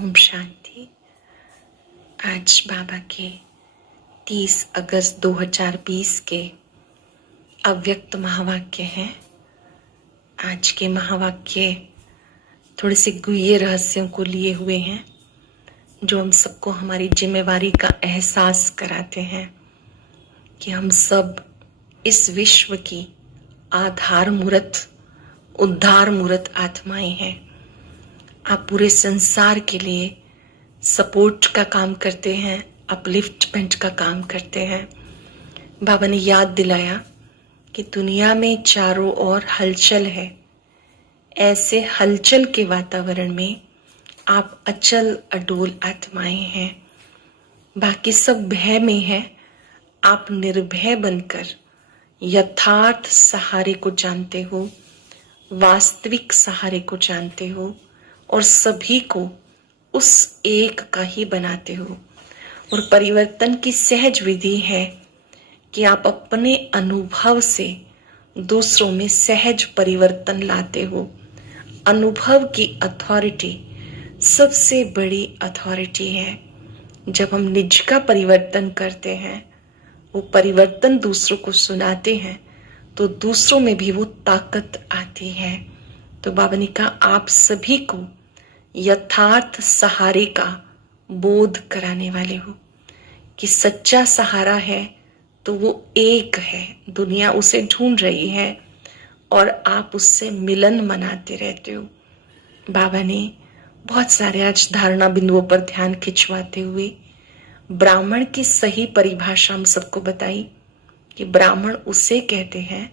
ओम शांति। आज बाबा के 30 अगस्त 2020 के अव्यक्त महावाक्य हैं। आज के महावाक्य थोड़े से गुह्य रहस्यों को लिए हुए हैं, जो हम सबको हमारी जिम्मेवारी का एहसास कराते हैं कि हम सब इस विश्व की आधार मूर्त, उद्धार मूर्त आत्माएं हैं। आप पूरे संसार के लिए सपोर्ट का काम करते हैं, अपलिफ्टमेंट का काम करते हैं। बाबा ने याद दिलाया कि दुनिया में चारों ओर हलचल है। ऐसे हलचल के वातावरण में आप अचल अडोल आत्माएं हैं। बाकी सब भय में है, आप निर्भय बनकर यथार्थ सहारे को जानते हो, वास्तविक सहारे को जानते हो और सभी को उस एक का ही बनाते हो। और परिवर्तन की सहज विधि है कि आप अपने अनुभव से दूसरों में सहज परिवर्तन लाते हो। अनुभव की अथॉरिटी सबसे बड़ी अथॉरिटी है। जब हम निज का परिवर्तन करते हैं, वो परिवर्तन दूसरों को सुनाते हैं, तो दूसरों में भी वो ताकत आती है। तो बाबा ने कहा, आप सभी को यथार्थ सहारे का बोध कराने वाले हो कि सच्चा सहारा है तो वो एक है। दुनिया उसे ढूंढ रही है और आप उससे मिलन मनाते रहते हो। बाबा ने बहुत सारे आज धारणा बिंदुओं पर ध्यान खिंचवाते हुए ब्राह्मण की सही परिभाषा हम सबको बताई कि ब्राह्मण उसे कहते हैं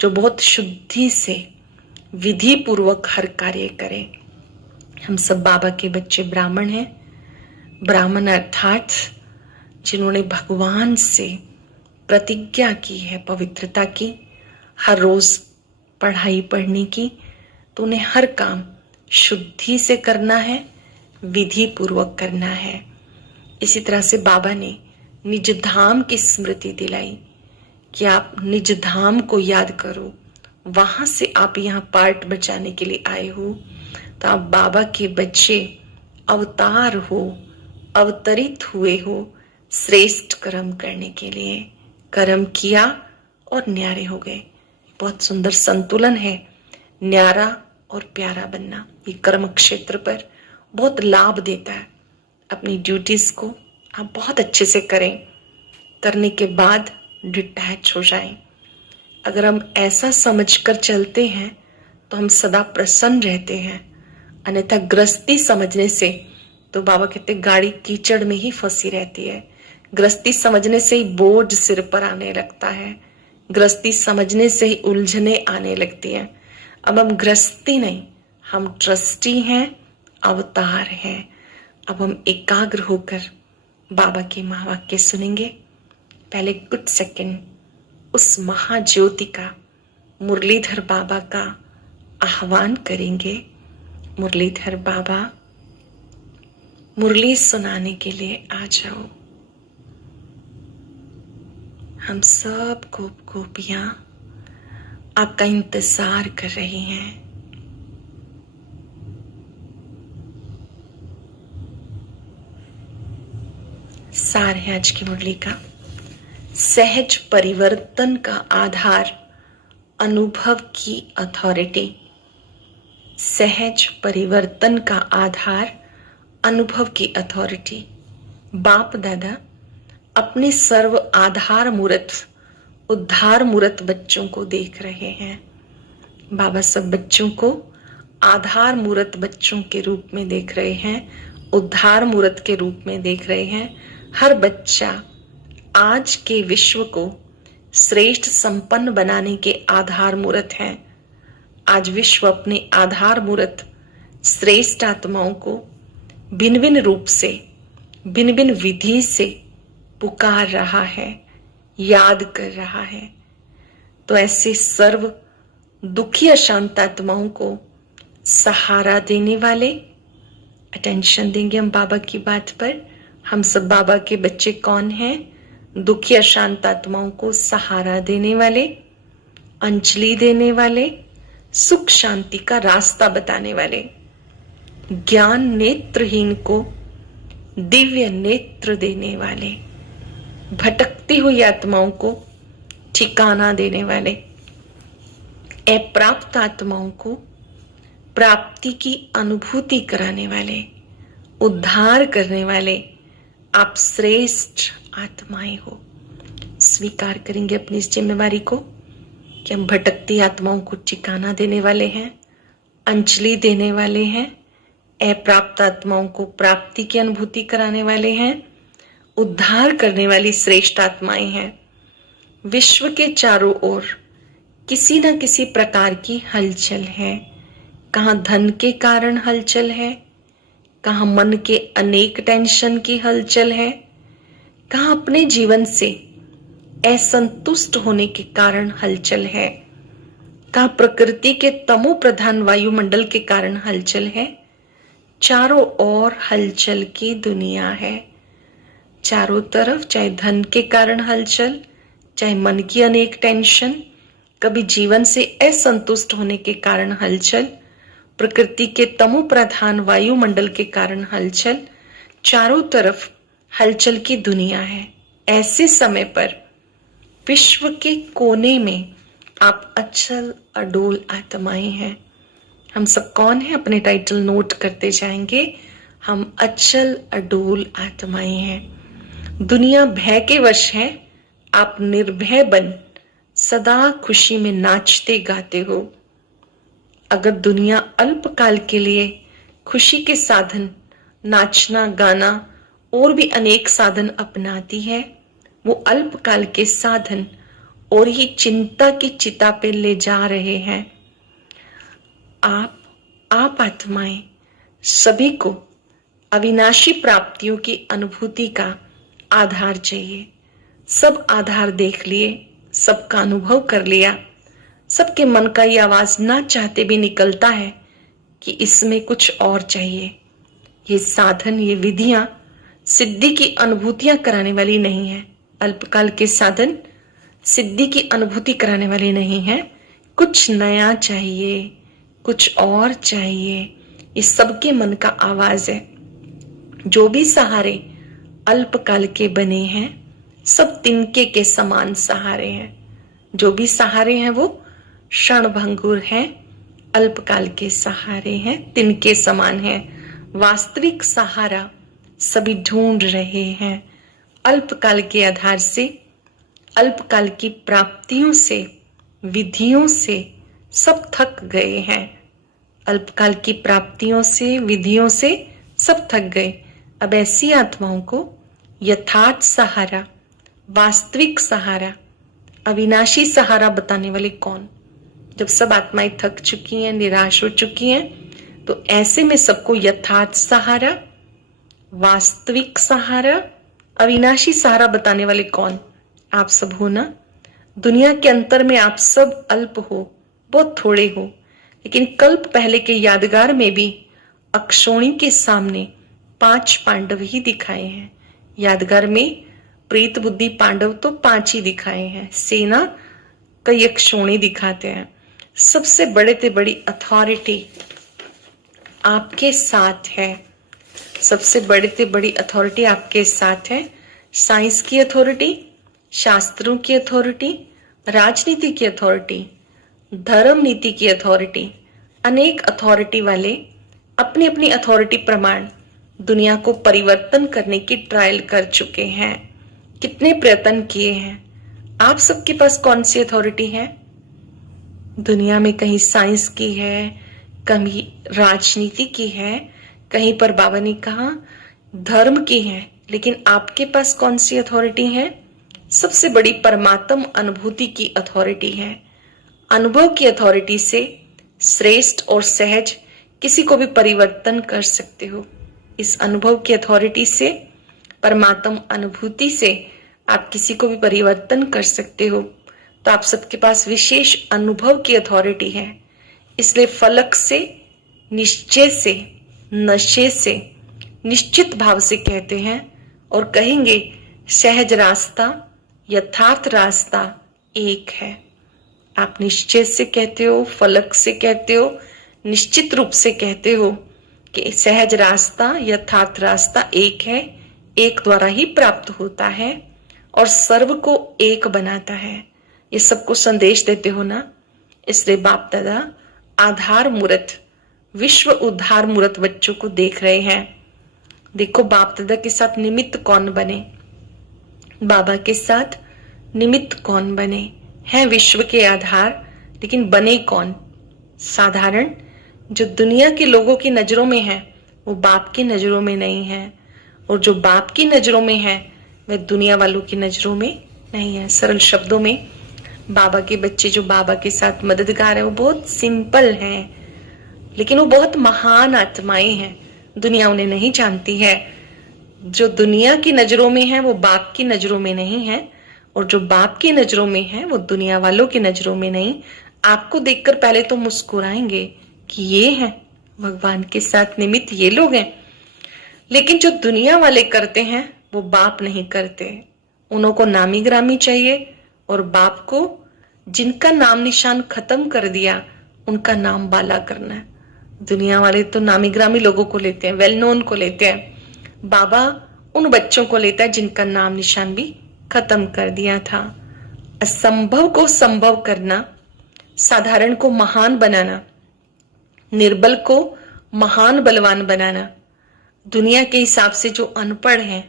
जो बहुत शुद्धि से विधि पूर्वक हर कार्य करे। हम सब बाबा के बच्चे ब्राह्मण हैं। ब्राह्मण अर्थात जिन्होंने भगवान से प्रतिज्ञा की है पवित्रता की, हर रोज पढ़ाई पढ़ने की, तो उन्हें हर काम शुद्धि से करना है, विधि पूर्वक करना है। इसी तरह से बाबा ने निज धाम की स्मृति दिलाई कि आप निज धाम को याद करो, वहां से आप यहाँ पार्ट बचाने के लिए आए हो। तो आप बाबा के बच्चे अवतार हो, अवतरित हुए हो श्रेष्ठ कर्म करने के लिए। कर्म किया और न्यारे हो गए। बहुत सुंदर संतुलन है, न्यारा और प्यारा बनना। ये कर्म क्षेत्र पर बहुत लाभ देता है। अपनी ड्यूटीज को आप बहुत अच्छे से करें, करने के बाद डिटैच हो जाएं। अगर हम ऐसा समझकर चलते हैं तो हम सदा प्रसन्न रहते हैं। अन्यथा गृहस्थी समझने से तो बाबा कहते गाड़ी कीचड़ में ही फंसी रहती है। गृहस्थी समझने से ही बोझ सिर पर आने लगता है। गृहस्थी समझने से ही उलझने आने लगती हैं। अब हम गृहस्थी नहीं, हम ट्रस्टी हैं, अवतार हैं। अब हम एकाग्र होकर बाबा के महावाक्य सुनेंगे। पहले कुछ सेकंड उस महाज्योति का, मुरलीधर बाबा का आह्वान करेंगे। मुरलीधर बाबा, मुरली सुनाने के लिए आ जाओ। हम सब गोपियां आपका इंतजार कर रही हैं। सार है आज की मुरली का। सहज परिवर्तन का आधार अनुभव की अथॉरिटी। सहज परिवर्तन का आधार अनुभव की अथॉरिटी। बाप दादा अपने सर्व आधार मूर्त, उद्धार मूर्त बच्चों को देख रहे हैं। बाबा सब बच्चों को आधार मूर्त बच्चों के रूप में देख रहे हैं, उद्धार मूर्त के रूप में देख रहे हैं। हर बच्चा आज के विश्व को श्रेष्ठ संपन्न बनाने के आधार मूर्त हैं। आज विश्व अपने आधार मूर्त श्रेष्ठ आत्माओं को भिन्न भिन्न रूप से, भिन्न भिन्न विधि से पुकार रहा है, याद कर रहा है। तो ऐसे सर्व दुखी अशांत आत्माओं को सहारा देने वाले, अटेंशन देंगे हम बाबा की बात पर। हम सब बाबा के बच्चे कौन हैं? दुखी अशांत आत्माओं को सहारा देने वाले, अंजलि देने वाले, सुख शांति का रास्ता बताने वाले। ज्ञान नेत्रहीन को दिव्य नेत्र देने वाले, भटकती हुई आत्माओं को ठिकाना देने वाले, अप्राप्त आत्माओं को प्राप्ति की अनुभूति कराने वाले, उद्धार करने वाले आप श्रेष्ठ आत्माएं हो। स्वीकार करेंगे अपनी इस जिम्मेवारी को कि हम भटकती आत्माओं को ठिकाना देने वाले हैं, अंजलि देने वाले हैं, अप्राप्त आत्माओं को प्राप्ति की अनुभूति कराने वाले हैं, उद्धार करने वाली श्रेष्ठ आत्माएं हैं। विश्व के चारों ओर किसी न किसी प्रकार की हलचल है। कहाँ धन के कारण हलचल है, कहाँ मन के अनेक टेंशन की हलचल है, कहाँ अपने जीवन से असंतुष्ट होने के कारण हलचल है, कहाँ प्रकृति के तमो प्रधान वायुमंडल के कारण हलचल है। चारों ओर हलचल की दुनिया है। चारों तरफ चाहे धन के कारण हलचल, चाहे मन की अनेक टेंशन, कभी जीवन से असंतुष्ट होने के कारण हलचल, प्रकृति के तमो प्रधान वायुमंडल के कारण हलचल, चारों तरफ हलचल की दुनिया है। ऐसे समय पर विश्व के कोने में आप अचल अडोल आत्माएं हैं। हम सब कौन है अपने टाइटल नोट करते जाएंगे। हम अचल अडोल आत्माएं हैं। दुनिया भय के वश है, आप निर्भय बन सदा खुशी में नाचते गाते हो। अगर दुनिया अल्पकाल के लिए खुशी के साधन नाचना गाना और भी अनेक साधन अपनाती है, वो अल्पकाल के साधन और ही चिंता की चिता पे ले जा रहे हैं। आप आत्माएं सभी को अविनाशी प्राप्तियों की अनुभूति का आधार चाहिए। सब आधार देख लिए, सबका अनुभव कर लिया, सबके मन का ये आवाज ना चाहते भी निकलता है कि इसमें कुछ और चाहिए। ये साधन, ये विधियां सिद्धि की अनुभूतियां कराने वाली नहीं है। अल्पकाल के साधन सिद्धि की अनुभूति कराने वाले नहीं है। कुछ नया चाहिए, कुछ और चाहिए। ये सबके मन का आवाज है। जो भी सहारे अल्पकाल के बने हैं, सब तिनके के समान सहारे हैं। जो भी सहारे हैं वो क्षणभंगुर हैं, अल्पकाल के सहारे हैं, तिनके समान हैं। वास्तविक सहारा सभी ढूंढ रहे हैं। अल्पकाल के आधार से, अल्पकाल की प्राप्तियों से, विधियों से सब थक गए हैं। अल्पकाल की प्राप्तियों से, विधियों से सब थक गए। अब ऐसी आत्माओं को यथार्थ सहारा, वास्तविक सहारा, अविनाशी सहारा बताने वाले कौन? जब सब आत्माएं थक चुकी हैं, निराश हो चुकी हैं, तो ऐसे में सबको यथार्थ सहारा, वास्तविक सहारा, अविनाशी सहारा बताने वाले कौन? आप सब हो ना। दुनिया के अंतर में आप सब अल्प हो, बहुत थोड़े हो, लेकिन कल्प पहले के यादगार में भी अक्षोणी के सामने 5 पांडव ही दिखाए हैं। यादगार में प्रीत बुद्धि पांडव तो 5 ही दिखाए हैं, सेना कई अक्षोणी दिखाते हैं। सबसे बड़े से बड़ी अथॉरिटी आपके साथ है। सबसे बड़े से बड़ी अथॉरिटी आपके साथ है। साइंस की अथॉरिटी, शास्त्रों की अथॉरिटी, राजनीति की अथॉरिटी, धर्म नीति की अथॉरिटी, अनेक अथॉरिटी वाले अपनी अपनी अथॉरिटी प्रमाण दुनिया को परिवर्तन करने की ट्रायल कर चुके हैं। कितने प्रयत्न किए हैं। आप सबके पास कौन सी अथॉरिटी है? दुनिया में कहीं साइंस की है, कहीं राजनीति की है, कहीं पर बाबा ने कहा धर्म की है, लेकिन आपके पास कौन सी अथॉरिटी है? सबसे बड़ी परमात्म अनुभूति की अथॉरिटी है। अनुभव की अथॉरिटी से श्रेष्ठ और सहज किसी को भी परिवर्तन कर सकते हो। इस अनुभव की अथॉरिटी से, परमात्म अनुभूति से आप किसी को भी परिवर्तन कर सकते हो। तो आप सबके पास विशेष अनुभव की अथॉरिटी है। इसलिए फलक से, निश्चय से, नशे से, निश्चित भाव से कहते हैं और कहेंगे सहज रास्ता, यथार्थ रास्ता एक है। आप निश्चय से कहते हो, फलक से कहते हो, निश्चित रूप से कहते हो कि सहज रास्ता यथार्थ रास्ता एक है, एक द्वारा ही प्राप्त होता है और सर्व को एक बनाता है। ये सबको संदेश देते हो ना, इसलिए बाप दादा आधार मूर्त विश्व उद्धार मूर्त बच्चों को देख रहे हैं। देखो बाप दादा के साथ निमित्त कौन बने, बाबा के साथ निमित्त कौन बने, हैं विश्व के आधार, लेकिन बने कौन? साधारण। जो दुनिया के लोगों की नजरों में है वो बाप की नजरों में नहीं है, और जो बाप की नजरों में है वह दुनिया वालों की नजरों में नहीं है। सरल शब्दों में बाबा के बच्चे जो बाबा के साथ मददगार है वो बहुत सिंपल हैं, लेकिन वो बहुत महान आत्माएं हैं। दुनिया उन्हें नहीं जानती है। जो दुनिया की नजरों में है वो बाप की नजरों में नहीं है, और जो बाप की नजरों में है वो दुनिया वालों की नजरों में नहीं। आपको देखकर पहले तो मुस्कुराएंगे कि ये हैं भगवान के साथ निमित्त, ये लोग हैं, लेकिन जो दुनिया वाले करते हैं वो बाप नहीं करते। उनको नामी ग्रामी चाहिए, और बाप को जिनका नाम निशान खत्म कर दिया उनका नाम बाला करना है। दुनिया वाले तो नामी ग्रामी लोगों को लेते हैं, वेल नोन को लेते हैं। बाबा उन बच्चों को लेता है जिनका नाम निशान भी खत्म कर दिया था। असंभव को संभव करना, साधारण को महान बनाना, निर्बल को महान बलवान बनाना, दुनिया के हिसाब से जो अनपढ़ हैं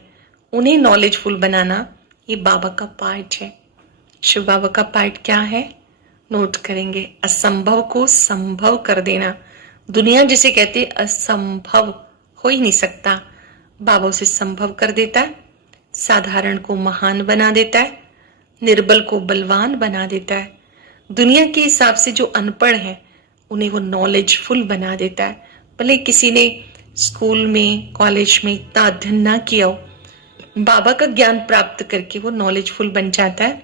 उन्हें नॉलेजफुल बनाना, ये बाबा का पार्ट है। शिव बाबा का पार्ट क्या है, नोट करेंगे। असंभव को संभव कर देना। दुनिया जिसे कहते असंभव हो ही नहीं सकता, बाबा उसे संभव कर देता है। साधारण को महान बना देता है, निर्बल को बलवान बना देता है। दुनिया के हिसाब से जो अनपढ़ है उन्हें वो नॉलेजफुल बना देता है। भले किसी ने स्कूल में कॉलेज में इतना अध्ययन ना किया हो, बाबा का ज्ञान प्राप्त करके वो नॉलेजफुल बन जाता है।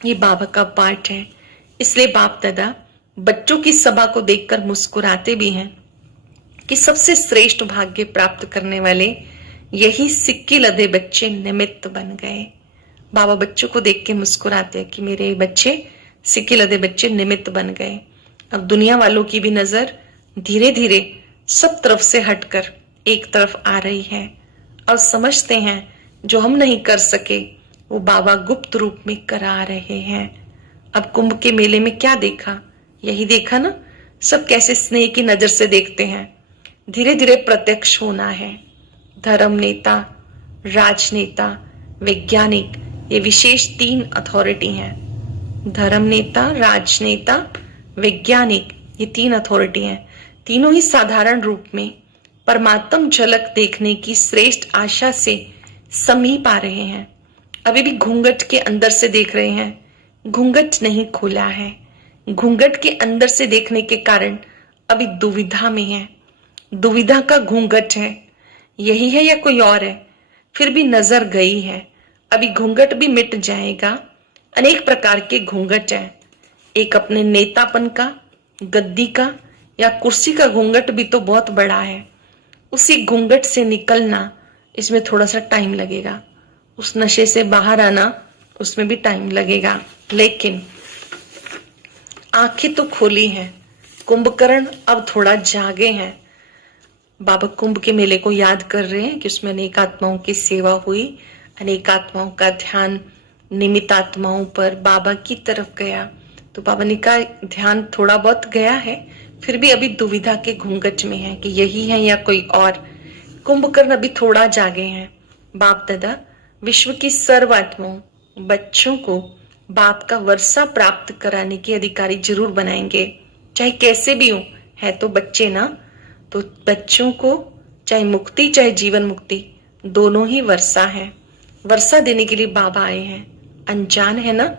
ये बाबा का पार्ट है। इसलिए बाप दादा बच्चों की सभा को देखकर मुस्कुराते भी हैं कि सबसे श्रेष्ठ भाग्य प्राप्त करने वाले यही सिक्के लदे बच्चे निमित्त बन गए। बाबा बच्चों को देख के मुस्कुराते हैं कि मेरे बच्चे सिक्के लदे बच्चे निमित्त बन गए। अब दुनिया वालों की भी नजर धीरे धीरे सब तरफ से हटकर एक तरफ आ रही है, और समझते हैं जो हम नहीं कर सके वो बाबा गुप्त रूप में करा रहे हैं। अब कुंभ के मेले में क्या देखा, यही देखा ना, सब कैसे स्नेह की नजर से देखते हैं। धीरे धीरे प्रत्यक्ष होना है। धर्म नेता, राजनेता, वैज्ञानिक, ये विशेष 3 अथॉरिटी हैं। धर्म नेता, राजनेता, वैज्ञानिक, ये 3 अथॉरिटी हैं। तीनों ही साधारण रूप में परमात्म झलक देखने की श्रेष्ठ आशा से समीप आ रहे हैं। अभी भी घूंघट के अंदर से देख रहे हैं। घूंघट नहीं खोला है। घूंघट के अंदर से देखने के कारण अभी दुविधा में है। दुविधा का घूंघट है, यही है या कोई और है, फिर भी नजर गई है। अभी घूंघट भी मिट जाएगा। अनेक प्रकार के घूंघट हैं। एक अपने नेतापन का, गद्दी का या कुर्सी का घूंघट भी तो बहुत बड़ा है। उसी घूंघट से निकलना, इसमें थोड़ा सा टाइम लगेगा। उस नशे से बाहर आना, उसमें भी टाइम लगेगा। लेकिन आंखें तो खोली हैं। कुंभकर्ण अब थोड़ा जागे हैं। बाबा कुंभ के मेले को याद कर रहे हैं कि उसमें अनेक आत्माओं की सेवा हुई। अनेक आत्माओं का ध्यान निमित्त आत्माओं पर बाबा की तरफ गया। तो बाबा ने कहा ध्यान थोड़ा बहुत गया है, फिर भी अभी दुविधा के घूंघट में है कि यही है या कोई और। कुंभकर्ण अभी थोड़ा जागे हैं। बाप दादा विश्व की सर्व आत्माओं, बच्चों को बाप का वर्षा प्राप्त कराने के अधिकारी जरूर बनाएंगे, चाहे कैसे भी हो। है तो बच्चे ना, तो बच्चों को चाहे मुक्ति चाहे जीवन मुक्ति दोनों ही वर्षा है। वर्षा देने के लिए बाबा आए हैं। अनजान है ना,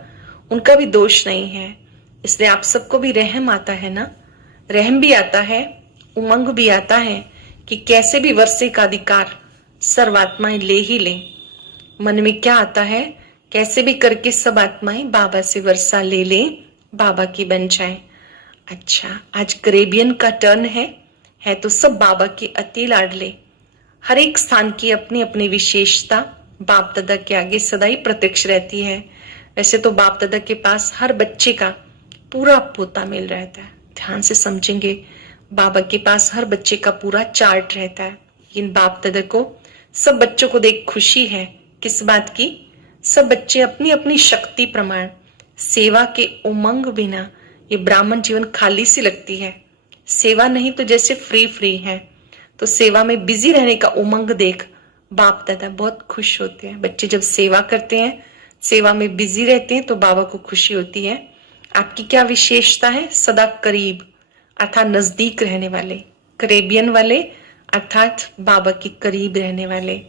उनका भी दोष नहीं है। इसलिए आप सबको भी रहम आता है ना, रहम भी आता है, उमंग भी आता है कि कैसे भी वर्षे का अधिकार सर्वात्माएं ले ही लें। मन में क्या आता है, कैसे भी करके सब आत्माएं बाबा से वर्षा ले लें, बाबा की बन जाएं। अच्छा, आज करेबियन का टर्न है तो सब बाबा की अति लाडले। हर एक स्थान की अपनी अपनी विशेषता बाप दादा के आगे सदा ही प्रत्यक्ष रहती है। वैसे तो बाप दादा के पास हर बच्चे का पूरा पोता मिल रहता है। ध्यान से समझेंगे, बाबा के पास हर बच्चे का पूरा चार्ट रहता है। इन बाप दादा को सब बच्चों को देख खुशी है। किस बात की? सब बच्चे अपनी अपनी शक्ति प्रमाण सेवा के उमंग बिना ये ब्राह्मण जीवन खाली सी लगती है। सेवा नहीं तो जैसे फ्री फ्री है, तो सेवा में बिजी रहने का उमंग देख बाप दादा बहुत खुश होते हैं। बच्चे जब सेवा करते हैं, सेवा में बिजी रहते हैं, तो बाबा को खुशी होती है। आपकी क्या विशेषता है? सदा करीब अर्थात नजदीक रहने वाले, करेबियन वाले अर्थात बाबा के करीब रहने वाले।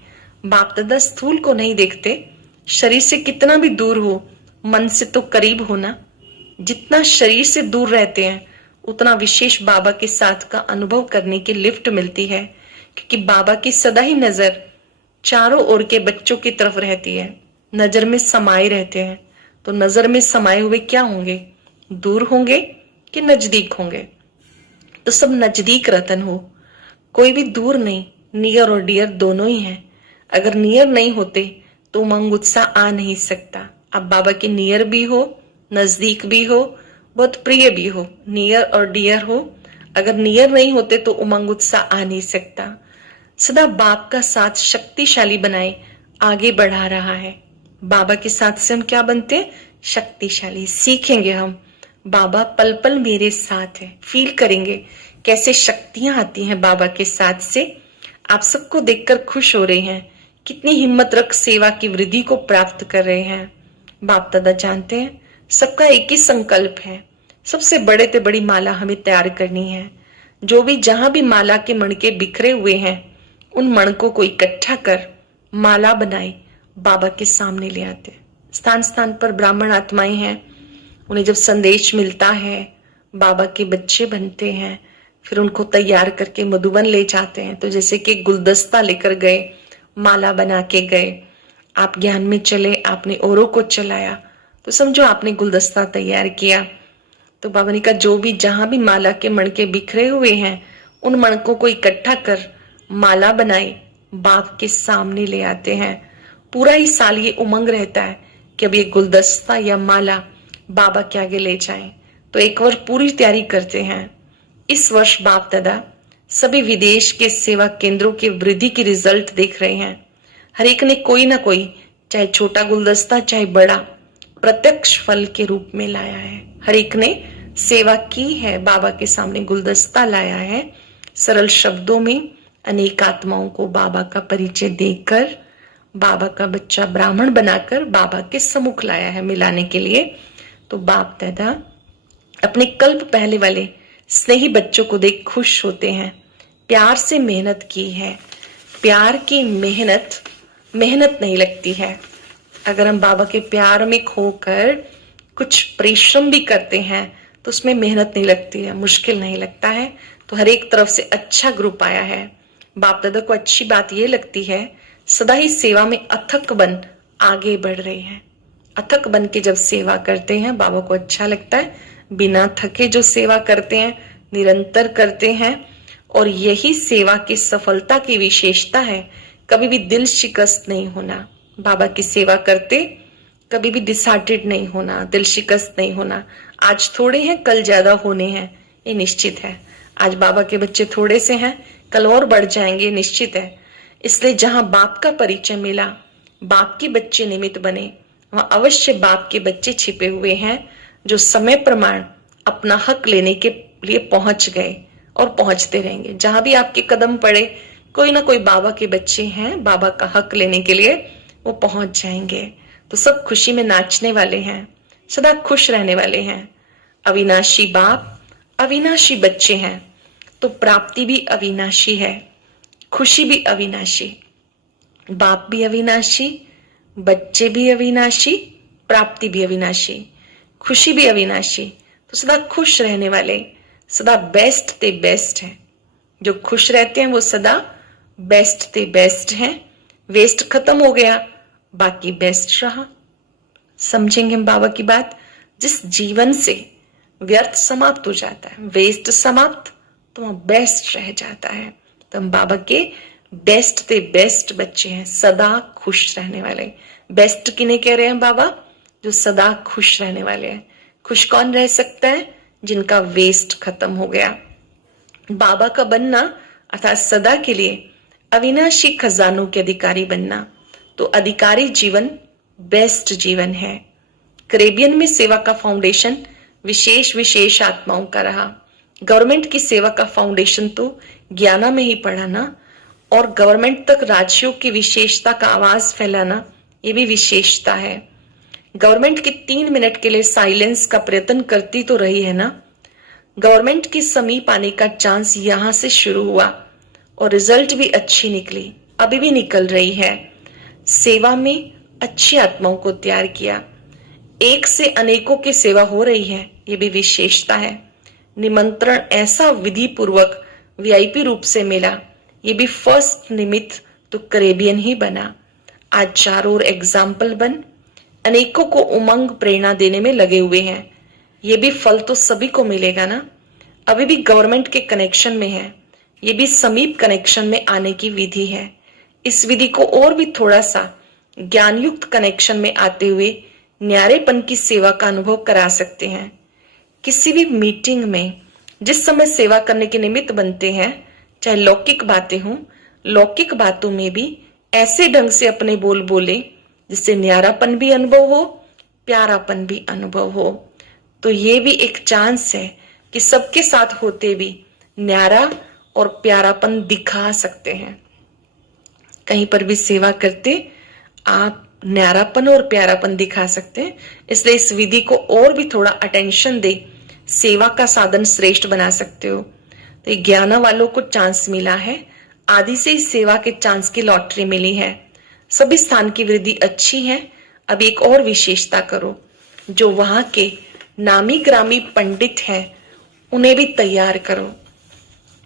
बाप दादा स्थूल को नहीं देखते, शरीर से कितना भी दूर हो, मन से तो करीब होना। जितना शरीर से दूर रहते हैं उतना विशेष बाबा के साथ का अनुभव करने की लिफ्ट मिलती है, क्योंकि बाबा की सदा ही नजर चारों ओर के बच्चों की तरफ रहती है। नजर में समाये रहते हैं, तो नजर में समाये हुए क्या होंगे? दूर होंगे कि नजदीक होंगे? तो सब नजदीक रतन हो, कोई भी दूर नहीं, नियर और डियर दोनों ही हैं। अगर नियर नहीं होते तो उमंग उत्साह आ नहीं सकता। आप बाबा के नियर भी हो, नजदीक भी हो, बहुत प्रिय भी हो, नियर और डियर हो। अगर नियर नहीं होते तो उमंग उत्साह आ नहीं सकता। सदा बाप का साथ शक्तिशाली बनाए आगे बढ़ा रहा है। बाबा के साथ से हम क्या बनते हैं? शक्तिशाली। सीखेंगे हम, बाबा पल पल मेरे साथ है। फील करेंगे कैसे शक्तियां आती हैं बाबा के साथ से। आप सबको देखकर खुश हो रहे हैं, कितनी हिम्मत रख सेवा की वृद्धि को प्राप्त कर रहे हैं। बाप दादा जानते हैं सबका एक ही संकल्प है, सबसे बड़े से बड़ी माला हमें तैयार करनी है। जो भी जहां भी माला के मणके बिखरे हुए हैं, उन मणकों को इकट्ठा कर माला बनाए बाबा के सामने ले आते। स्थान स्थान पर ब्राह्मण आत्माएं हैं, उन्हें जब संदेश मिलता है बाबा के बच्चे बनते हैं, फिर उनको तैयार करके मधुबन ले जाते हैं। तो जैसे कि गुलदस्ता लेकर गए, माला बना के गए। आप ज्ञान में चले, आपने औरों को चलाया, तो समझो आपने गुलदस्ता तैयार किया। तो बाबा ने कहा जो भी जहां भी माला के मणके बिखरे हुए हैं, उन मणकों को इकट्ठा कर माला बनाई बाप के सामने ले आते हैं। पूरा ही साल ये उमंग रहता है कि अब ये गुलदस्ता या माला बाबा के आगे ले जाएं। तो एक बार पूरी तैयारी करते हैं। इस वर्ष बाप दादा सभी विदेश के सेवा केंद्रों के वृद्धि की रिजल्ट देख रहे हैं। हर एक ने कोई ना कोई, चाहे छोटा गुलदस्ता चाहे बड़ा, प्रत्यक्ष फल के रूप में लाया है। हर एक ने सेवा की है, बाबा के सामने गुलदस्ता लाया है। सरल शब्दों में अनेक आत्माओं को बाबा का परिचय देकर, बाबा का बच्चा ब्राह्मण बनाकर बाबा के सम्मुख लाया है मिलाने के लिए। तो बाप दादा अपने कल्प पहले वाले स्नेही बच्चों को देख खुश होते हैं। प्यार से मेहनत की है। प्यार की मेहनत नहीं लगती है। अगर हम बाबा के प्यार में खोकर कुछ परिश्रम भी करते हैं तो उसमें मेहनत नहीं लगती है, मुश्किल नहीं लगता है। तो हर एक तरफ से अच्छा ग्रुप आया है। बाप दादा को अच्छी बात यह लगती है, सदा ही सेवा में अथक बन आगे बढ़ रहे हैं। अथक बन के जब सेवा करते हैं बाबा को अच्छा लगता है। बिना थके जो सेवा करते हैं, निरंतर करते हैं, और यही सेवा की सफलता की विशेषता है। कभी भी दिल शिकस्त नहीं होना। बाबा की सेवा करते कभी भी डिसहार्टेड नहीं होना, दिल शिकस्त नहीं होना। आज थोड़े हैं, कल ज्यादा होने हैं, ये निश्चित है। आज बाबा के बच्चे थोड़े से हैं, कल और बढ़ जाएंगे, निश्चित है। इसलिए जहां बाप का परिचय मिला, बाप के बच्चे निमित्त बने, वहां अवश्य बाप के बच्चे छिपे हुए हैं जो समय प्रमाण अपना हक लेने के लिए पहुंच गए और पहुंचते रहेंगे। जहां भी आपके कदम पड़े, कोई ना कोई बाबा के बच्चे हैं, बाबा का हक लेने के लिए वो पहुंच जाएंगे। तो सब खुशी में नाचने वाले हैं, सदा खुश रहने वाले हैं। अविनाशी बाप, अविनाशी बच्चे हैं, तो प्राप्ति भी अविनाशी है, खुशी भी अविनाशी। बाप भी अविनाशी, बच्चे भी अविनाशी, प्राप्ति भी अविनाशी, खुशी भी अविनाशी। तो सदा खुश रहने वाले, सदा बेस्ट ते बेस्ट हैं। जो खुश रहते हैं वो सदा बेस्ट ते बेस्ट हैं। वेस्ट खत्म हो गया, बाकी बेस्ट रहा। समझेंगे हम बाबा की बात। जिस जीवन से व्यर्थ समाप्त हो जाता है, वेस्ट समाप्त, तो वहां बेस्ट रह जाता है। तो हम बाबा के बेस्ट ते बेस्ट बच्चे हैं, सदा खुश रहने वाले। बेस्ट किन्हें कह रहे हैं बाबा? जो सदा खुश रहने वाले हैं। खुश कौन रह सकता है? जिनका वेस्ट खत्म हो गया। बाबा का बनना अर्थात सदा के लिए अविनाशी खजानों के अधिकारी बनना, तो अधिकारी जीवन बेस्ट जीवन है। कैरेबियन में सेवा का फाउंडेशन विशेष आत्माओं का रहा। गवर्नमेंट की सेवा का फाउंडेशन तो ज्ञाना में ही पड़ा ना, और गवर्नमेंट तक राज्यों की विशेषता का आवाज फैलाना, ये भी विशेषता है। गवर्नमेंट की 3 मिनट के लिए साइलेंस का प्रयत्न करती तो रही है ना। गवर्नमेंट के समीप आने का चांस यहां से शुरू हुआ और रिजल्ट भी अच्छी निकली, अभी भी निकल रही है। सेवा में अच्छी आत्माओं को तैयार किया, एक से अनेकों की सेवा हो रही है, ये भी विशेषता है। निमंत्रण ऐसा विधि पूर्वक वीआईपी रूप से मिला, ये भी फर्स्ट निमित्त तो कैरेबियन ही बना। आज चारों ओर एग्जाम्पल बन अनेकों को उमंग प्रेरणा देने में लगे हुए हैं। ये भी फल तो सभी को मिलेगा ना। अभी भी गवर्नमेंट के कनेक्शन में है, ये भी समीप कनेक्शन में आने की विधि है। इस विधि को और भी थोड़ा सा ज्ञानयुक्त कनेक्शन में आते हुए न्यारेपन की सेवा का अनुभव करा सकते हैं। किसी भी मीटिंग में जिस समय सेवा करने के निमित्त बनते हैं, चाहे लौकिक बातें हों, लौकिक बातों में भी ऐसे ढंग से अपने बोल बोले जिससे न्यारापन भी अनुभव हो, प्यारापन भी अनुभव हो। तो ये भी एक चांस है कि सबके साथ होते भी न्यारा और प्यारापन दिखा सकते हैं। कहीं पर भी सेवा करते आप न्यारापन और प्यारापन दिखा सकते हैं। इसलिए इस विधि को और भी थोड़ा अटेंशन दे, सेवा का साधन श्रेष्ठ बना सकते हो। तो ज्ञाना वालों को चांस मिला है, आदि से ही सेवा के चांस की लॉटरी मिली है। सभी स्थान की वृद्धि अच्छी है। अब एक और विशेषता करो, जो वहां के नामी ग्रामी पंडित हैं उन्हें भी तैयार करो।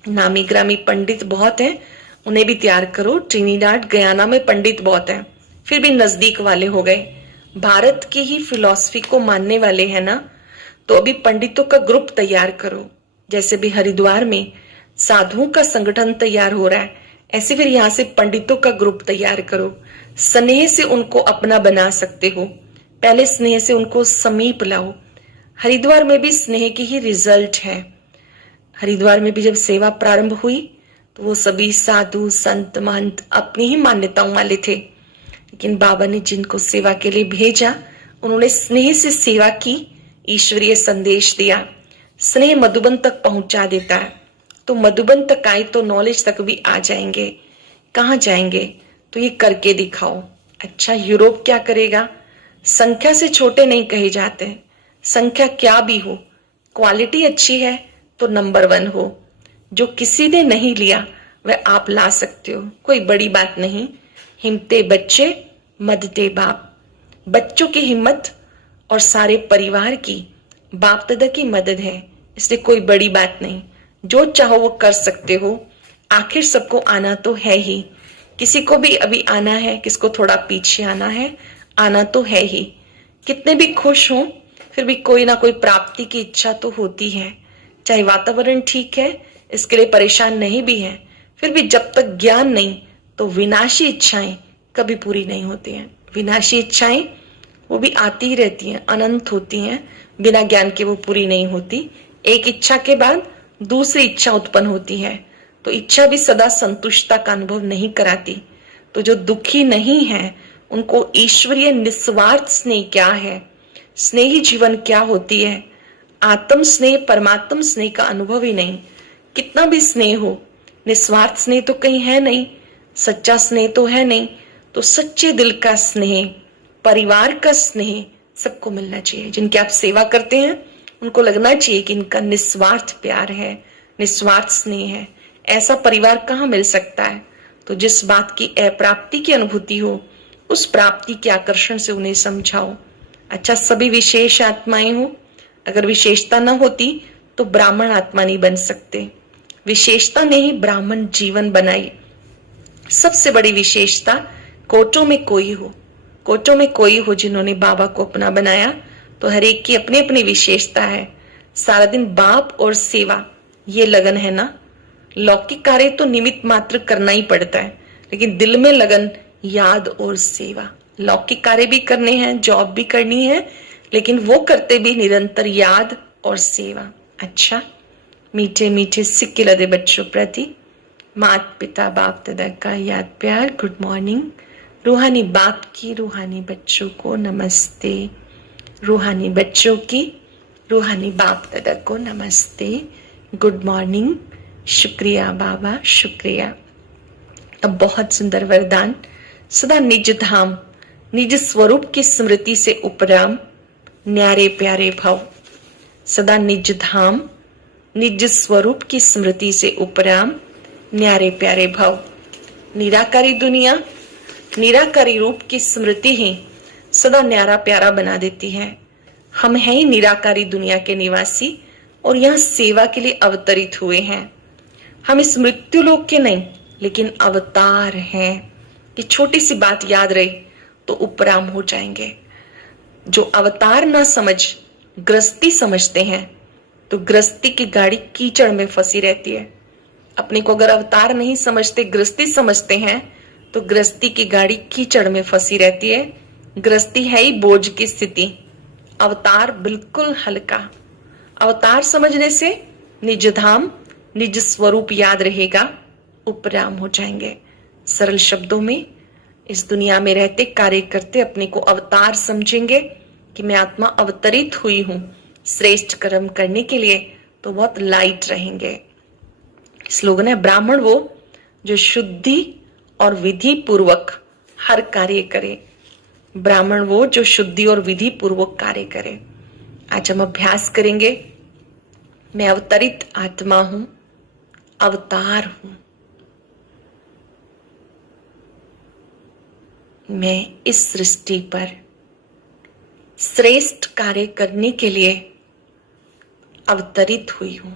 नामी ग्रामी पंडित बहुत हैं, उन्हें भी तैयार करो। ट्रिनिडाड गयाना में पंडित बहुत हैं, फिर भी नजदीक वाले हो गए। भारत की ही फिलॉसफी को मानने वाले हैं ना, तो अभी पंडितों का ग्रुप तैयार करो। जैसे भी हरिद्वार में साधुओं का संगठन तैयार हो रहा है, ऐसे फिर यहाँ से पंडितों का ग्रुप तैयार करो। स्नेह से उनको अपना बना सकते हो, पहले स्नेह से उनको समीप लाओ। हरिद्वार में भी स्नेह की ही रिजल्ट है। हरिद्वार में भी जब सेवा प्रारंभ हुई तो वो सभी साधु संत महंत अपनी ही मान्यताओं वाले थे, लेकिन बाबा ने जिनको सेवा के लिए भेजा उन्होंने स्नेह से सेवा की, ईश्वरीय संदेश दिया। स्नेह मधुबन तक पहुंचा देता है, तो मधुबन तक आए तो नॉलेज तक भी आ जाएंगे। कहाँ जाएंगे, तो ये करके दिखाओ। अच्छा, यूरोप क्या करेगा? संख्या से छोटे नहीं कहे जाते, संख्या क्या भी हो, क्वालिटी अच्छी है तो नंबर 1 हो। जो किसी ने नहीं लिया वह आप ला सकते हो, कोई बड़ी बात नहीं। हिम्मते बच्चे मददे बाप, बच्चों की हिम्मत और सारे परिवार की बाप दादा की मदद है, इसलिए कोई बड़ी बात नहीं। जो चाहो वो कर सकते हो, आखिर सबको आना तो है ही। किसी को भी अभी आना है, किसको थोड़ा पीछे आना है, आना तो है ही। कितने भी खुश हों फिर भी कोई ना कोई प्राप्ति की इच्छा तो होती है। चाहे वातावरण ठीक है, इसके लिए परेशान नहीं भी है, फिर भी जब तक ज्ञान नहीं तो विनाशी इच्छाएं कभी पूरी नहीं होती हैं। विनाशी इच्छाएं वो भी आती ही रहती हैं, अनंत होती हैं, बिना ज्ञान के वो पूरी नहीं होती। एक इच्छा के बाद दूसरी इच्छा उत्पन्न होती है, तो इच्छा भी सदा संतुष्टता का अनुभव नहीं कराती। तो जो दुखी नहीं है उनको ईश्वरीय निस्वार्थ स्नेह क्या है, स्नेही जीवन क्या होती है, आत्म स्नेह परमात्म स्नेह का अनुभव ही नहीं। कितना भी स्नेह हो, निस्वार्थ स्नेह तो कहीं है नहीं, सच्चा स्नेह तो है नहीं। तो सच्चे दिल का स्नेह, परिवार का स्नेह सबको मिलना चाहिए। जिनकी आप सेवा करते हैं उनको लगना चाहिए कि इनका निस्वार्थ प्यार है, निस्वार्थ स्नेह है। ऐसा परिवार कहाँ मिल सकता है? तो जिस बात की अप्राप्ति की अनुभूति हो, उस प्राप्ति के आकर्षण से उन्हें समझाओ। अच्छा, सभी विशेष आत्माएं हो, अगर विशेषता न होती तो ब्राह्मण आत्मा नहीं बन सकते। विशेषता ने ही ब्राह्मण जीवन बनाई। सबसे बड़ी विशेषता कोटों में कोई हो, कोटों में कोई हो जिन्होंने बाबा को अपना बनाया। तो हर एक की अपनी अपनी विशेषता है। सारा दिन बाप और सेवा, ये लगन है ना। लौकिक कार्य तो निमित्त मात्र करना ही पड़ता है, लेकिन दिल में लगन याद और सेवा। लौकिक कार्य भी करने हैं, जॉब भी करनी है, लेकिन वो करते भी निरंतर याद और सेवा। अच्छा, मीठे मीठे सिक्के लदे बच्चों प्रति माता पिता बाप दादा का याद प्यार। Good morning. रूहानी बाप की रूहानी बच्चों को नमस्ते। रूहानी बच्चों की रूहानी बाप दादा को नमस्ते। Good morning. शुक्रिया बाबा, शुक्रिया। अब बहुत सुंदर वरदान। सदा निज धाम निज स्वरूप की स्मृति से उपराम न्यारे प्यारे भव। सदा निज धाम निज स्वरूप की स्मृति से उपराम न्यारे प्यारे भव। निराकारी दुनिया निराकारी रूप की स्मृति ही सदा न्यारा प्यारा बना देती है। हम हैं ही निराकारी दुनिया के निवासी और यहाँ सेवा के लिए अवतरित हुए हैं। हम इस मृत्यु लोक के नहीं लेकिन अवतार हैं। कि छोटी सी बात याद रही तो उपराम हो जाएंगे। जो अवतार ना समझ गृहस्थी समझते हैं तो गृहस्थी की गाड़ी कीचड़ में फंसी रहती है। अपने को अगर अवतार नहीं समझते गृहस्थी समझते हैं तो गृहस्थी की गाड़ी कीचड़ में फंसी रहती है। गृहस्थी है ही बोझ की स्थिति, अवतार बिल्कुल हल्का। अवतार समझने से निज धाम निज स्वरूप याद रहेगा, उपराम हो जाएंगे। सरल शब्दों में इस दुनिया में रहते कार्य करते अपने को अवतार समझेंगे कि मैं आत्मा अवतरित हुई हूं श्रेष्ठ कर्म करने के लिए, तो बहुत लाइट रहेंगे। स्लोगन है ब्राह्मण वो जो शुद्धि और विधि पूर्वक हर कार्य करे। ब्राह्मण वो जो शुद्धि और विधि पूर्वक कार्य करे। आज हम अभ्यास करेंगे। मैं अवतरित आत्मा हूं, अवतार हूं। मैं इस सृष्टि पर श्रेष्ठ कार्य करने के लिए अवतरित हुई हूं।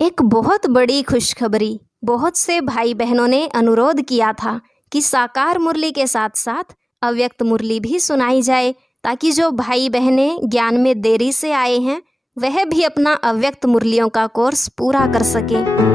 एक बहुत बड़ी खुशखबरी। बहुत से भाई बहनों ने अनुरोध किया था कि साकार मुरली के साथ साथ अव्यक्त मुरली भी सुनाई जाए, ताकि जो भाई बहनें ज्ञान में देरी से आए हैं वह भी अपना अव्यक्त मुरलियों का कोर्स पूरा कर सकें।